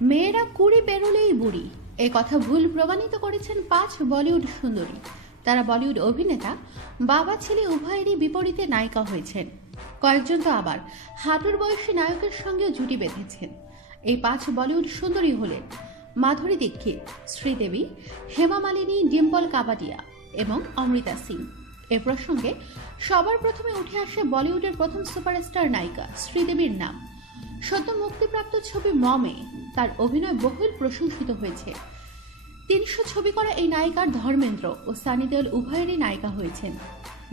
মেয়েরা 20 পেরোলেই বুড়ি, এ কথা ভুল প্রমাণিত করেছেন 5 বলিউড সুন্দরী। তারা বলিউড অভিনেতা, বাবা ছেলে উভয়েরই বিপরীতে নায়িকা হয়েছেন। কয়েকজন তো আবার হাঁটুর বয়সী নায়কের সঙ্গেও জুটি বেঁধেছেন। এই 5 বলিউড সুন্দরী হলেন মাধুরী দীক্ষিত, শ্রীদেবী, হেমা মালিনী, ডিম্পল কাবাডিয়া এবং অমৃতা সিং। এ প্রসঙ্গে সবার প্রথমে উঠে আসে বলিউডের প্রথম সুপারস্টার নায়িকা শ্রীদেবীর নাম। সদ্য মুক্তিপ্রাপ্ত ছবি মমে তার অভিনয় বহুল প্রশংসিত হয়েছে। 300 ছবি করা এই নায়িকার ধর্মেন্দ্র ও সানি দেওল উভয়েরই নায়িকা হয়েছেন,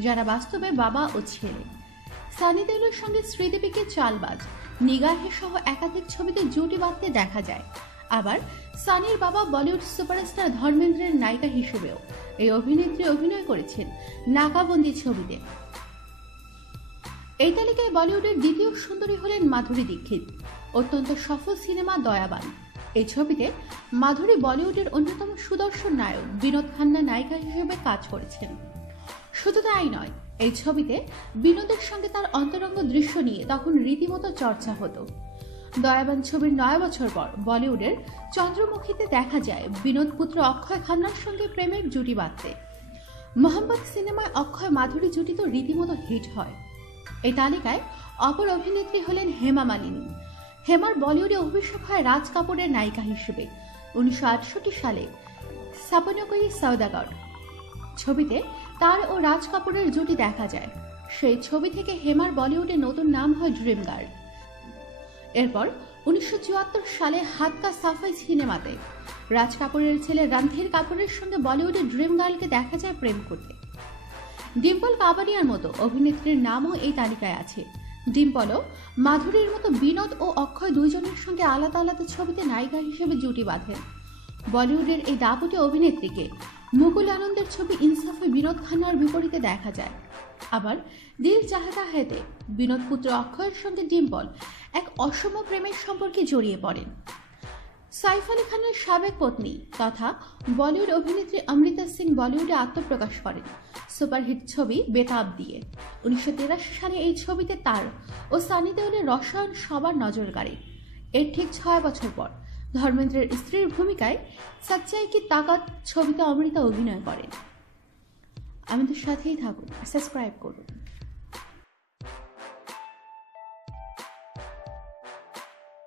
যারা বাস্তবে বাবা ও ছেলে। সানি দেওলের সঙ্গে শ্রীদেবীকে চালবাজ, নিগাহে সহ একাধিক ছবিতে জুটি বাঁধতে দেখা যায়। আবার সানির বাবা বলিউড সুপারস্টার ধর্মেন্দ্রের নায়িকা হিসেবেও এই অভিনেত্রী অভিনয় করেছেন নাকাবন্দি ছবিতে। এই তালিকায় বলিউডের দ্বিতীয় সুন্দরী হলেন মাধুরী দীক্ষিত। অত্যন্ত সফল সিনেমা দয়াবান, এই ছবিতে মাধুরী বলিউডের অন্যতম সুদর্শন নায়ক বিনোদ খান্না নায়িকা হিসেবে কাজ করেছেন। শুধু তাই নয়, এই ছবিতে বিনোদের সঙ্গে তার অন্তরঙ্গ দৃশ্য নিয়ে তখন রীতিমতো চর্চা হতো। দয়াবান ছবির 9 বছর পর বলিউডের চন্দ্রমুখীতে দেখা যায় বিনোদ পুত্র অক্ষয় খান্নার সঙ্গে প্রেমের জুটি বাঁধতে। মোহাম্মদ সিনেমায় অক্ষয় মাধুরী জুটি তো রীতিমতো হিট হয়। এই তালিকায় অপর অভিনেত্রী হলেন হেমা মালিনী। হেমার বলিউডে অভিষেক হয় রাজ কাপুরের নায়িকা হিসেবে 1968 সালে সপনো কোই সওদাগর ছবিতে তার ও রাজ কাপুরের জুটি দেখা যায়। সেই ছবি থেকে হেমার বলিউডে নতুন নাম হয় ড্রিম গার্ল। এরপর 1974 সালে হাত কা সাফাই সিনেমাতে রাজ কাপুরের ছেলে রণধীর কাপুরের সঙ্গে বলিউডে ড্রিম গার্লকে দেখা যায় প্রেম করতে। ডিম্পল কাবাডিয়ার মতো অভিনেত্রীর নামও এই তালিকায় আছে। ডিম্পলও মাধুরীর মতো বিনোদ ও অক্ষয় দুইজনের সঙ্গে আলাদা আলাদা ছবিতে নায়িকা হিসেবে জুটি বাঁধেন। বলিউডের এই দাপুটে অভিনেত্রীকে মুকুল আনন্দের ছবি ইনসাফে বিনোদ খান্নার বিপরীতে দেখা যায়। আবার দিল চাহতা হ্যায়তে বিনোদ পুত্র অক্ষয়ের সঙ্গে ডিম্পল এক অসম প্রেমের সম্পর্কে জড়িয়ে পড়েন। সাইফ আলী খানের সাবেক পত্নী তথা বলিউড অভিনেত্রী অমৃতা সিং বলিউডে আত্মপ্রকাশ করেন সুপারহিট ছবি বেতাব দিয়ে। 1983 সালে এই ছবিতে তার ও সানি দেওলের রসায়ন সবার নজর কাড়ে। এর ঠিক 6 বছর পর ধর্মেন্দ্রের স্ত্রীর ভূমিকায় সচ্চাই কি তাকাত ছবিতে অমৃতা অভিনয় করেন। আমাদের সাথেই থাকুন, সাবস্ক্রাইব করুন।